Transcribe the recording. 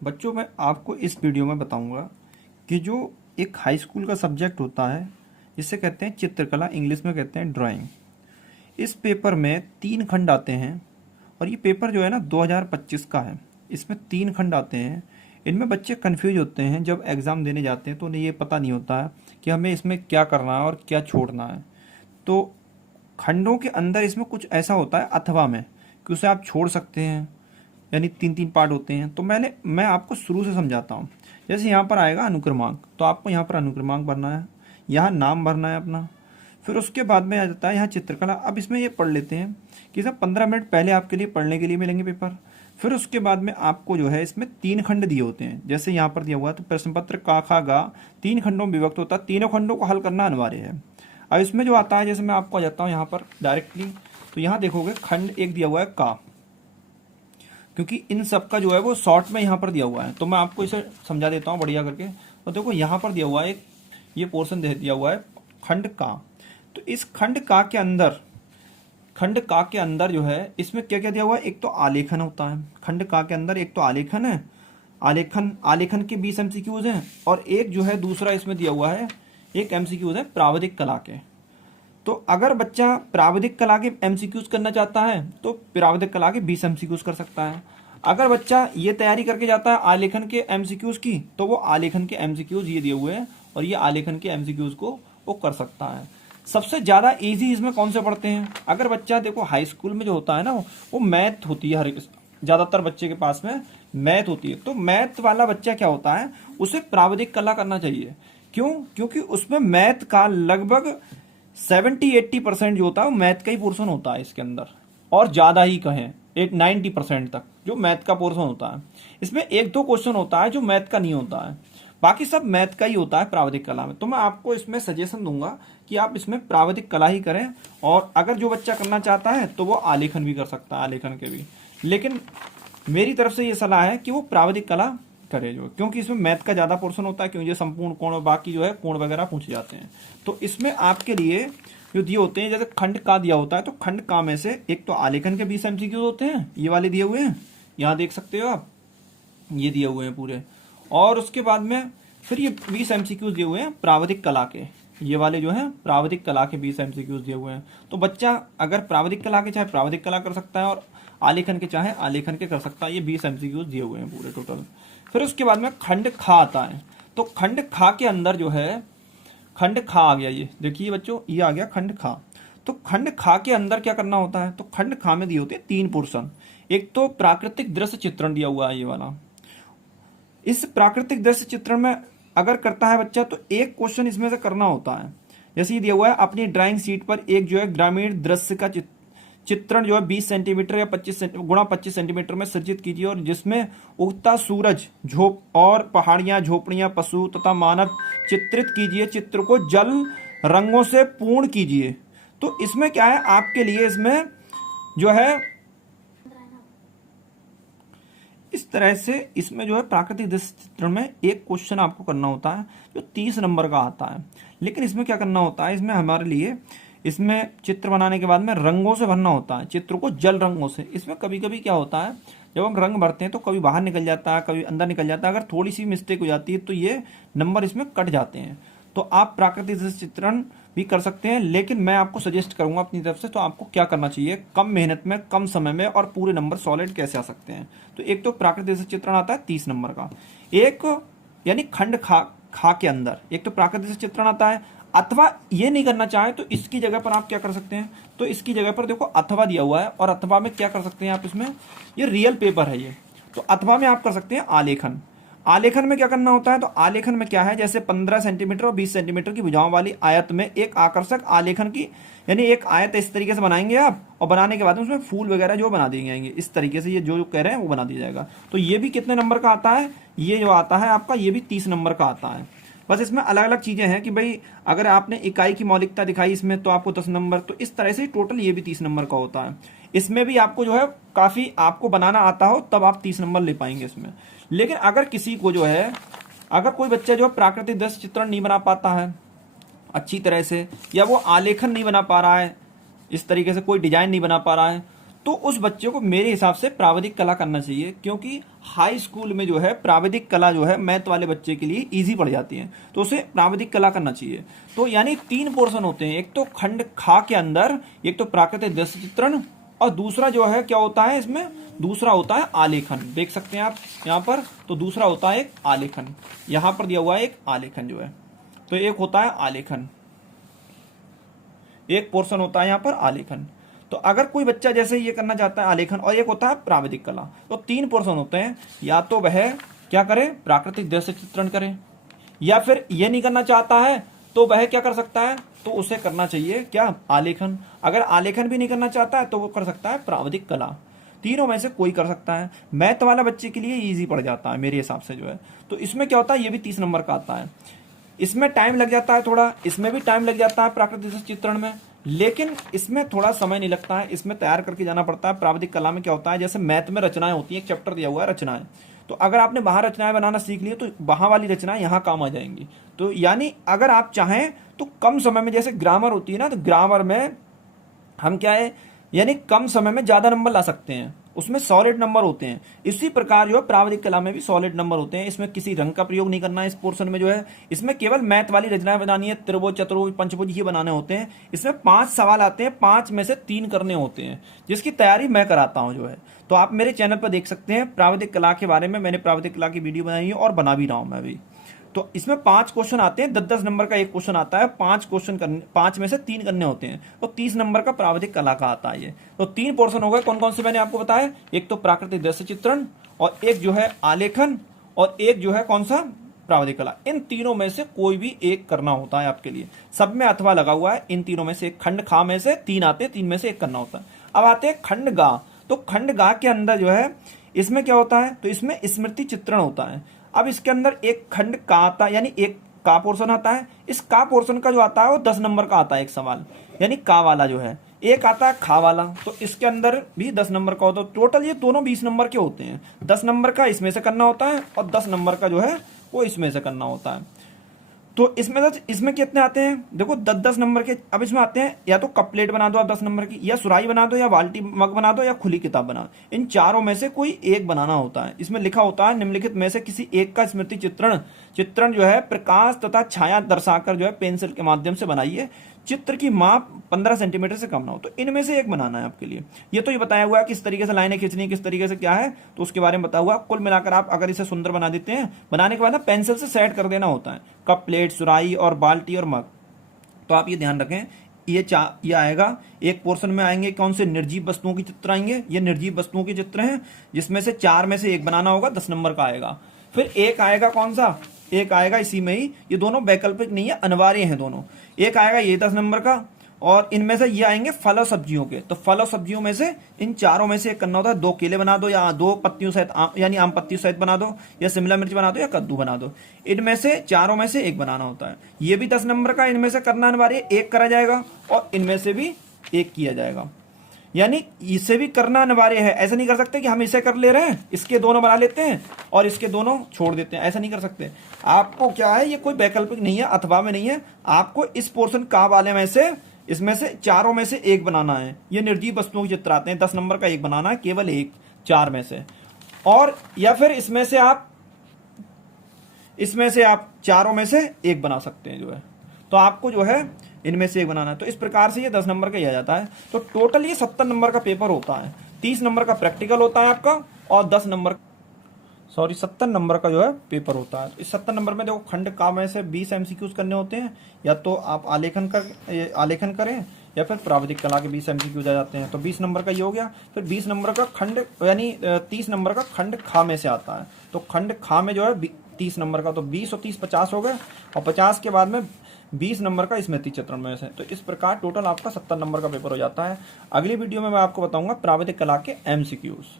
बच्चों, मैं आपको इस वीडियो में बताऊंगा कि जो एक हाई स्कूल का सब्जेक्ट होता है जिसे कहते हैं चित्रकला, इंग्लिश में कहते हैं ड्राइंग। इस पेपर में 3 खंड आते हैं और ये पेपर जो है ना 2025 का है। इसमें 3 खंड आते हैं। इनमें बच्चे कंफ्यूज होते हैं, जब एग्ज़ाम देने जाते हैं तो उन्हें ये पता नहीं होता है कि हमें इसमें क्या करना है और क्या छोड़ना है। तो खंडों के अंदर इसमें कुछ ऐसा होता है अथवा में कि उसे आप छोड़ सकते हैं, यानी 3 3 पार्ट होते हैं। तो मैं आपको शुरू से समझाता हूँ। जैसे यहाँ पर आएगा अनुक्रमांक, तो आपको यहाँ पर अनुक्रमांक भरना है, यहाँ नाम भरना है अपना। फिर उसके बाद में आ जाता है यहाँ चित्रकला। अब इसमें ये पढ़ लेते हैं कि सब 15 मिनट पहले आपके लिए पढ़ने के लिए मिलेंगे पेपर। फिर उसके बाद में आपको जो है इसमें 3 खंड दिए होते हैं। जैसे यहाँ पर दिया हुआ है तो प्रश्न पत्र का खा गा 3 खंडों में विभक्त होता है। तीनों खंडों को हल करना अनिवार्य है। अब इसमें जो आता है, जैसे मैं आपको आ जाता हूँ यहाँ पर डायरेक्टली, तो यहाँ देखोगे खंड 1 दिया हुआ है का, क्योंकि इन सब का जो है वो शॉर्ट में यहाँ पर दिया हुआ है। तो मैं आपको इसे समझा देता हूँ बढ़िया करके। तो देखो यहाँ पर दिया हुआ है, ये पोर्शन दे दिया हुआ है खंड का। तो इस खंड का के अंदर जो है इसमें क्या क्या दिया हुआ है, एक तो आलेखन होता है। खंड का के अंदर एक तो आलेखन है, आलेखन के 20 एमसीक्यूज हैं, और एक जो है दूसरा इसमें दिया हुआ है, एक एमसीक्यूज है प्राविधिक कला के। तो अगर बच्चा प्राविधिक कला के एमसीक्यूज करना चाहता है तो प्राविधिक कला के 20 एमसीक्यूज कर सकता है। अगर बच्चा ये तैयारी करके जाता है आलेखन के एमसीक्यूज की, तो वो आलेखन के एमसीक्यूज ये दिए हुए हैं और ये आलेखन के एमसीक्यूज को वो कर सकता है। सबसे ज्यादा इजी इसमें कौन से पढ़ते हैं? अगर बच्चा, देखो हाई स्कूल में जो होता है ना, वो मैथ होती है, हर ज्यादातर बच्चे के पास में मैथ होती है। तो मैथ वाला बच्चा क्या होता है, उसे प्राविधिक कला करना चाहिए। क्यों? क्योंकि उसमें मैथ का लगभग 70-80% जो होता है वो मैथ का ही पोर्शन होता है इसके अंदर, और ज्यादा ही कहें 90% तक जो मैथ का पोर्शन होता है। इसमें 1 2 क्वेश्चन होता है जो मैथ का नहीं होता है, बाकी सब मैथ का ही होता है प्राविधिक कला में। तो मैं आपको इसमें सजेशन दूंगा कि आप इसमें प्राविधिक कला ही करें, और अगर जो बच्चा करना चाहता है तो वो आलेखन भी कर सकता है, आलेखन के भी। लेकिन मेरी तरफ से ये सलाह है कि वो प्राविधिक कला करे, जो क्योंकि इसमें मैथ का ज्यादा पोर्शन होता है, क्योंकि ये संपूर्ण कोण और बाकी जो है कोण वगैरह पूछे जाते हैं। तो इसमें आपके लिए जो दिए होते हैं, जैसे खंड का दिया होता है, तो खंड का में से एक तो आलेखन के 20 एमसीक्यू होते हैं, ये वाले दिए हुए हैं, यहाँ देख सकते हो आप, ये दिए हुए हैं पूरे। और उसके बाद में फिर ये 20 एमसीक्यूज दिए हुए हैं प्राविधिक कला के, ये वाले जो है प्राविधिक कला के 20 एमसीक्यूज दिए हुए हैं। तो बच्चा अगर प्राविधिक कला के चाहे प्राविधिक कला कर सकता है, और आलेखन के चाहे आलेखन के कर सकता है। ये 20 एमसीक्यूज दिए हुए हैं पूरे टोटल। फिर उसके बाद में खंड खा आता है। तो खंड खा के अंदर जो है, खंड खा आ गया, ये देखिए बच्चों, ये आ गया खंड खा। तो खंड खा के अंदर क्या करना होता है, तो खंड खा में दिए होते हैं 3 पोर्शन। एक तो प्राकृतिक दृश्य चित्रण दिया हुआ है, ये वाला। इस प्राकृतिक दृश्य चित्रण में अगर करता है बच्चा तो एक क्वेश्चन इसमें से करना होता है। जैसे ये दिया हुआ है, अपनी ड्राइंग शीट पर एक जो है ग्रामीण दृश्य का चित्रण जो है 20 सेंटीमीटर या 25 सेंटीमीटर में सृजित कीजिए, और जिसमें उगता सूरज, झोप और पहाड़ियां, झोपड़ियां, पशु तथा मानव चित्रित कीजिए। चित्र को जल रंगों से पूर्ण कीजिए। तो इसमें क्या है आपके लिए, इसमें जो है इस तरह से इसमें जो है प्राकृतिक दृश्य चित्रण में एक क्वेश्चन आपको करना होता है जो 30 नंबर का आता है। लेकिन इसमें क्या करना होता है, इसमें हमारे लिए, इसमें चित्र बनाने के बाद में रंगों से भरना होता है, चित्र को जल रंगों से। इसमें कभी कभी क्या होता है, जब हम रंग भरते हैं तो कभी बाहर निकल जाता है, कभी अंदर निकल जाता है। अगर थोड़ी सी मिस्टेक हो जाती है तो ये नंबर इसमें कट जाते हैं। तो आप प्राकृतिक दृश्य चित्रण भी कर सकते हैं, लेकिन मैं आपको सजेस्ट करूंगा अपनी तरफ से, तो आपको क्या करना चाहिए, कम मेहनत में कम समय में और पूरे नंबर सॉलिड कैसे आ सकते हैं। तो एक तो प्राकृतिक दृश्य चित्रण आता है 30 नंबर का, एक यानी खंड खा के अंदर एक तो प्राकृतिक दृश्य चित्रण आता है। अथवा ये नहीं करना चाहे तो इसकी जगह पर आप क्या कर सकते हैं, तो इसकी जगह पर देखो अथवा दिया हुआ है, और अथवा में क्या कर सकते हैं आप, इसमें ये रियल पेपर है ये, तो अथवा में आप कर सकते हैं आलेखन। आलेखन में क्या करना होता है, तो आलेखन में क्या है, जैसे 15 सेंटीमीटर और 20 सेंटीमीटर की भुजाओं वाली आयत में एक आकर्षक आलेखन की, यानी एक आयत इस तरीके से बनाएंगे आप, और बनाने के बाद उसमें फूल वगैरह जो बना दिए जाएंगे इस तरीके से, ये जो कह रहे हैं वो बना दिया जाएगा। तो ये भी कितने नंबर का आता है, ये जो आता है आपका, ये भी 30 नंबर का आता है। बस इसमें अलग अलग चीजें हैं कि भाई अगर आपने इकाई की मौलिकता दिखाई इसमें तो आपको 10 नंबर, तो इस तरह से टोटल ये भी 30 नंबर का होता है। इसमें भी आपको जो है काफी आपको बनाना आता हो तब आप 30 नंबर ले पाएंगे इसमें। लेकिन अगर किसी को जो है, अगर कोई बच्चा जो है प्राकृतिक दृश्य चित्रण नहीं बना पाता है अच्छी तरह से, या वो आलेखन नहीं बना पा रहा है, इस तरीके से कोई डिजाइन नहीं बना पा रहा है, तो उस बच्चे को मेरे हिसाब से प्राविधिक कला करना चाहिए, क्योंकि हाई स्कूल में जो है प्राविधिक कला जो है मैथ वाले बच्चे के लिए इजी पड़ जाती है, तो उसे प्राविधिक कला करना चाहिए। तो यानी 3 पोर्शन होते हैं, एक तो खंड खा के अंदर एक तो प्राकृतिक दृश्य चित्रण, और दूसरा जो है क्या होता है इसमें, दूसरा होता है आलेखन। देख सकते हैं आप यहाँ पर, तो दूसरा होता है एक आलेखन, यहाँ पर दिया हुआ है एक आलेखन जो है, तो एक होता है आलेखन, एक पोर्शन होता है यहाँ पर आलेखन। तो अगर कोई बच्चा जैसे ये करना चाहता है आलेखन, और एक होता है प्राविधिक कला, तो 3 पोर्शन होते हैं, या तो वह क्या करे प्राकृतिक दृश्य चित्रण करे, या फिर ये नहीं करना चाहता है तो वह क्या कर सकता है, तो उसे करना चाहिए क्या आलेखन। अगर आलेखन भी नहीं करना चाहता है तो वो कर सकता है प्राविधिक कला। तीनों में से कोई कर सकता है। मैथ वाला बच्चे के लिए इजी पड़ जाता है मेरे हिसाब से जो है। तो इसमें क्या होता है, ये भी 30 नंबर का आता है, इसमें टाइम लग जाता है थोड़ा, इसमें भी टाइम लग जाता है प्राकृतिक चित्रण में, लेकिन इसमें थोड़ा समय नहीं लगता है, इसमें तैयार करके जाना पड़ता है। प्राविधिक कला में क्या होता है, जैसे मैथ में रचनाएं होती हैं, एक चैप्टर दिया हुआ है रचनाएं, तो अगर आपने वहां रचनाएं बनाना सीख ली तो वहां वाली रचनाएं यहाँ काम आ जाएंगी। तो यानी अगर आप चाहें तो कम समय में, जैसे ग्रामर होती है ना, तो ग्रामर में हम क्या है, यानी कम समय में ज्यादा नंबर ला सकते हैं, उसमें सॉलिड नंबर होते हैं। इसी प्रकार जो है प्राविधिक कला में भी सॉलिड नंबर होते हैं। इसमें किसी रंग का प्रयोग नहीं करना है इस पोर्शन में जो है, इसमें केवल मैथ वाली रचनाएं बनानी है, त्रिभुज चतुर्भुज पंचभुज ये बनाने होते हैं। इसमें 5 सवाल आते हैं, 5 में से 3 करने होते हैं, जिसकी तैयारी मैं कराता हूं जो है। तो आप मेरे चैनल पर देख सकते हैं प्राविधिक कला के बारे में, मैंने प्राविधिक कला की वीडियो बनाई है और बना भी रहा हूं मैं भी। तो इसमें 5 क्वेश्चन आते हैं, 10-10 नंबर का एक क्वेश्चन आता है, 5 क्वेश्चन करने, 5 में से 3 करने होते हैं, तो 30 नंबर का प्राविधिक कला का आता है ये। तो 3 पोर्शन हो गए, कौन कौन से मैंने आपको बताया, एक तो प्राकृतिक दृश्य चित्रण, और एक जो है आलेखन, और एक जो है कौन सा प्राविधिक कला। इन तीनों में से कोई भी एक करना होता है आपके लिए, सब में अथवा लगा हुआ है। इन तीनों में से एक, खंड खा में से 3 आते हैं, 3 में से एक करना होता है। अब आते हैं खंड गा। तो खंड गा के अंदर जो है इसमें क्या होता है, तो इसमें स्मृति चित्रण होता है। अब इसके अंदर एक खंड का आता है, यानी एक का पोर्शन आता है। इस का पोर्शन का जो आता है वो 10 नंबर का आता है एक सवाल, यानी का वाला जो है। एक आता है खा वाला, तो इसके अंदर भी 10 नंबर का होता है। टोटल ये दोनों 20 नंबर के होते हैं। 10 नंबर का इसमें से करना होता है, और 10 नंबर का जो है वो इसमें से करना होता है। तो इसमें कितने आते हैं, देखो 10-10 नंबर के। अब इसमें आते हैं, या तो कप प्लेट बना दो आप 10 नंबर की, या सुराही बना दो, या बाल्टी मग बना दो, या खुली किताब बना। इन चारों में से कोई एक बनाना होता है। इसमें लिखा होता है निम्नलिखित में से किसी एक का स्मृति चित्रण जो है प्रकाश तथा छाया दर्शाकर जो है पेंसिल के माध्यम से बनाइए। चित्र की माप 15 सेंटीमीटर से कम ना हो। तो इनमें से एक बनाना है आपके लिए। ये तो ये बताया हुआ है किस तरीके से लाइनें खींचनी है, किस तरीके से क्या है, तो उसके बारे में बताया हुआ। कुल मिलाकर आप अगर इसे सुंदर बना देते हैं, बनाने के बाद ना पेंसिल से सेट कर देना होता है, कप प्लेट सुराही और बाल्टी और मग। तो आप ये ध्यान रखें, ये आएगा एक पोर्शन में। आएंगे कौन से, निर्जीव वस्तुओं के चित्र आएंगे। ये निर्जीव वस्तुओं के चित्र हैं, जिसमें से 4 में से एक बनाना होगा, 10 नंबर का आएगा। फिर एक आएगा कौन सा, एक आएगा इसी में ही, ये दोनों वैकल्पिक नहीं है, अनिवार्य हैं दोनों। एक आएगा ये 10 नंबर का, और इनमें से ये आएंगे फल और सब्जियों के। तो फल और सब्जियों में से इन चारों में से एक करना होता है। 2 केले बना दो, या 2 पत्तियों सहित यानी आम पत्तियों सहित बना दो, या शिमला मिर्च बना दो, या कद्दू बना दो। इनमें से चारों में से एक बनाना होता है। ये भी 10 नंबर का, इनमें से करना अनिवार्य, एक करा जाएगा, और इनमें से भी एक किया जाएगा। यानी इसे भी करना अनिवार्य है। ऐसा नहीं कर सकते कि हम इसे कर ले रहे हैं, इसके दोनों बना लेते हैं और इसके दोनों छोड़ देते हैं, ऐसा नहीं कर सकते। आपको क्या है, ये कोई वैकल्पिक नहीं है, अथवा में नहीं है। आपको इस पोर्शन का वाले में से, इसमें से चारों में से एक बनाना है। ये निर्जीव वस्तुओं के चित्र आते हैं, 10 नंबर का एक बनाना है, केवल एक, 4 में से। और या फिर इसमें से आप चारों में से एक बना सकते हैं जो है। तो आपको जो है इनमें से एक बनाना है। तो इस प्रकार से ये 10 नंबर का ही आ जाता है। तो टोटल ये 70 नंबर का पेपर होता है। 30 नंबर का प्रैक्टिकल होता है आपका, और 70 नंबर का जो है पेपर होता है। इस 70 नंबर में देखो, खंड का में से 20 MCQs करने होते हैं। या तो आप आलेखन करें, या फिर प्राविधिक कला के 20 MCQs आ जाते हैं। तो 20 नंबर का ये हो गया। फिर 20 नंबर का खंड, यानी 30 नंबर का खंड खा में से आता है। तो खंड खा में जो है 30 नंबर का, तो 20 और 30 50 हो गए, और 50 के बाद में 20 नंबर का स्मृति चित्रण में से। तो इस प्रकार टोटल आपका 70 नंबर का पेपर हो जाता है। अगली वीडियो में मैं आपको बताऊंगा प्राविधिक कला के MCQs।